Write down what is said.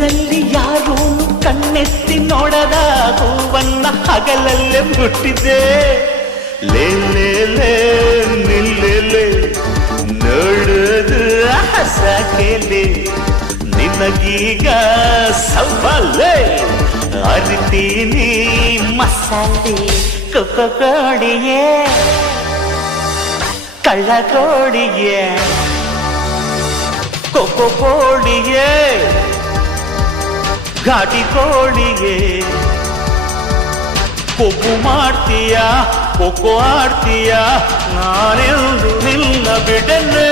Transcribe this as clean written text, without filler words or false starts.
ದಿನದಲ್ಲಿ ಯಾರೂ ಕಣ್ಣೆತ್ತಿ ನೋಡದ ಹೂವನ್ನ ಹಗಲಲ್ಲೇ ಮುಟ್ಟಿದೆ. ಲೇ ಲೇ ಲೇ ನಿಲ್ಲೆ ನೋಡುದು ಹಸಕೆಲೆ ನಿನಗೀಗ ಸವಾಲೆ ಅರಿತೀನಿ ಮಸಾಲೆ ಕೊಡಿಯೇ ಕಳ್ಳಕೋಡಿಯೇ ಕೋಡಿಯೇ ಘಾಟಿ ಕೋಳಿಯೇ ಕೊಬ್ಬು ಮಾಡ್ತೀಯ ಕೊಕ್ಕೋ ಆಡ್ತೀಯ ನಾನೆಂದು ನಿನ್ನ ಬಿಡನೆ.